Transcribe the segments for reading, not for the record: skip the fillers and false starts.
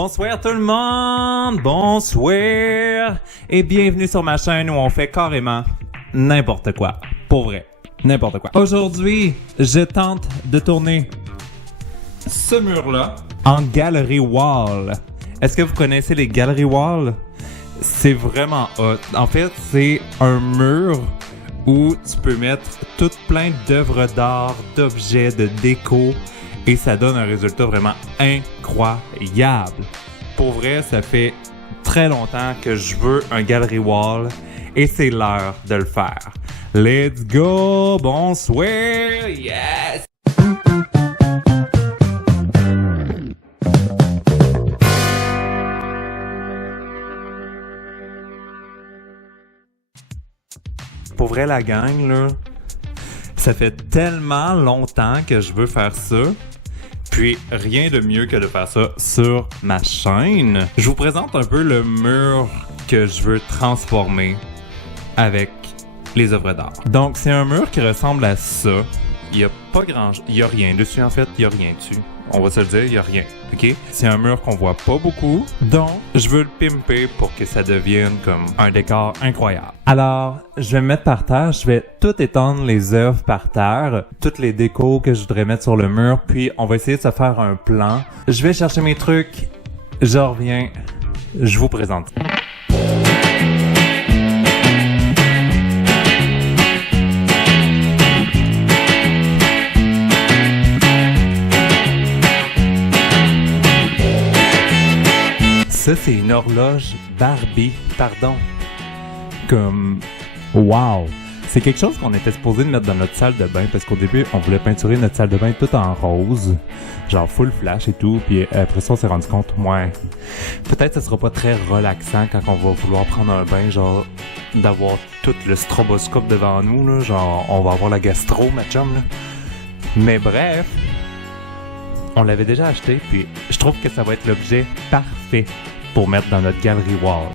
Bonsoir tout le monde, bonsoir et bienvenue sur ma chaîne où on fait carrément n'importe quoi, pour vrai, n'importe quoi. Aujourd'hui, je tente de tourner ce mur-là en gallery wall. Est-ce que vous connaissez les gallery wall? C'est vraiment hot. En fait, c'est un mur où tu peux mettre tout plein d'œuvres d'art, d'objets, de déco. Et ça donne un résultat vraiment incroyable. Pour vrai, ça fait très longtemps que je veux un gallery wall et c'est l'heure de le faire. Let's go! Bonsoir! Yes! Pour vrai, la gang, là, ça fait tellement longtemps que je veux faire ça. Puis, rien de mieux que de faire ça sur ma chaîne. Je vous présente un peu le mur que je veux transformer avec les œuvres d'art. Donc, c'est un mur qui ressemble à ça. Il y a pas il y a rien dessus, en fait. Il y a rien dessus. On va se le dire, il y a rien. OK? C'est un mur qu'on voit pas beaucoup. Donc, je veux le pimper pour que ça devienne comme un décor incroyable. Alors, je vais me mettre par terre. Je vais tout étendre les œuvres par terre. Toutes les décos que je voudrais mettre sur le mur. Puis, on va essayer de se faire un plan. Je vais chercher mes trucs. Je reviens. Je vous présente. Ça, c'est une horloge Barbie, pardon. Comme, wow! C'est quelque chose qu'on était supposé de mettre dans notre salle de bain, parce qu'au début, on voulait peinturer notre salle de bain tout en rose, genre full flash et tout, puis après ça, on s'est rendu compte, ouais, peut-être ça sera pas très relaxant quand on va vouloir prendre un bain, genre, d'avoir tout le stroboscope devant nous, là, genre, on va avoir la gastro, ma chum, là. Mais bref, on l'avait déjà acheté, puis je trouve que ça va être l'objet parfait pour mettre dans notre gallery wall.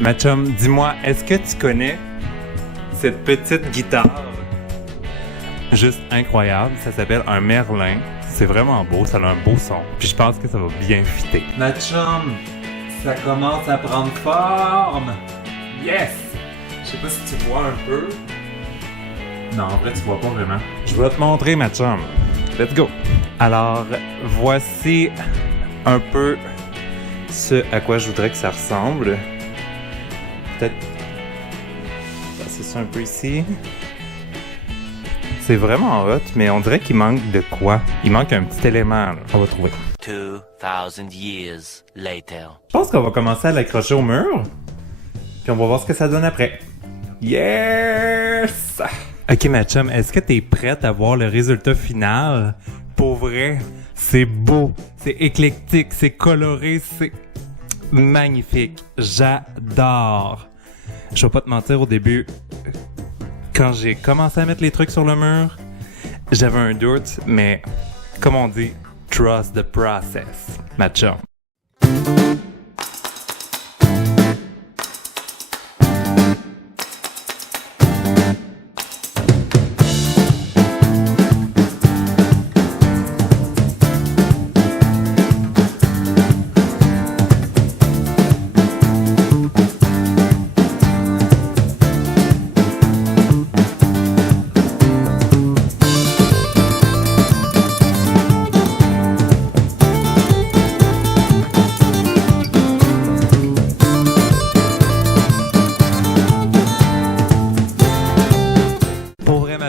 Ma chum, dis-moi, est-ce que tu connais cette petite guitare? Juste incroyable, ça s'appelle un Merlin. C'est vraiment beau, ça a un beau son. Puis je pense que ça va bien fitter. Ma chum, ça commence à prendre forme! Yes! Je sais pas si tu vois un peu. Non, en vrai, tu vois pas vraiment. Je vais te montrer, ma chum. Let's go! Alors, voici un peu ce à quoi je voudrais que ça ressemble. Peut-être passer ça un peu ici. C'est vraiment hot, mais on dirait qu'il manque de quoi? Il manque un petit élément, là. On va trouver. 2000 years later. Je pense qu'on va commencer à l'accrocher au mur. Puis on va voir ce que ça donne après. Yes! Ok, ma chum, est-ce que t'es prête à voir le résultat final? Pour vrai, c'est beau, c'est éclectique, c'est coloré, c'est magnifique. J'adore. Je vais pas te mentir, au début, quand j'ai commencé à mettre les trucs sur le mur, j'avais un doute, mais comme on dit, trust the process, ma chum.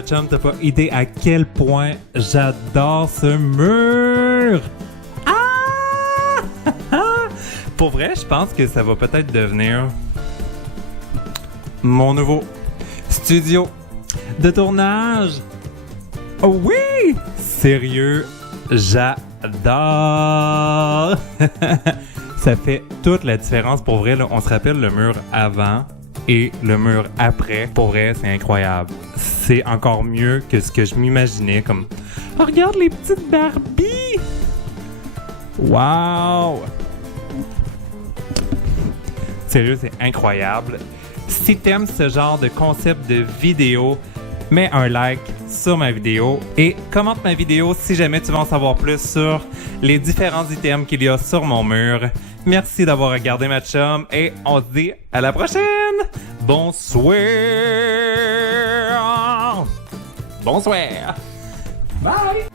Chum, t'as pas idée à quel point j'adore ce mur! Ah! Pour vrai, je pense que ça va peut-être devenir mon nouveau studio de tournage. Oh oui! Sérieux, j'adore! Ça fait toute la différence pour vrai. Là, on se rappelle le mur avant et le mur après. Pour vrai, c'est incroyable. C'est encore mieux que ce que je m'imaginais. Comme, oh, regarde les petites Barbies! Wow! Sérieux, c'est incroyable. Si t'aimes ce genre de concept de vidéo, mets un like sur ma vidéo et commente ma vidéo si jamais tu veux en savoir plus sur les différents items qu'il y a sur mon mur. Merci d'avoir regardé ma chum et on se dit à la prochaine! Bonsoir! Bonsoir! Bye!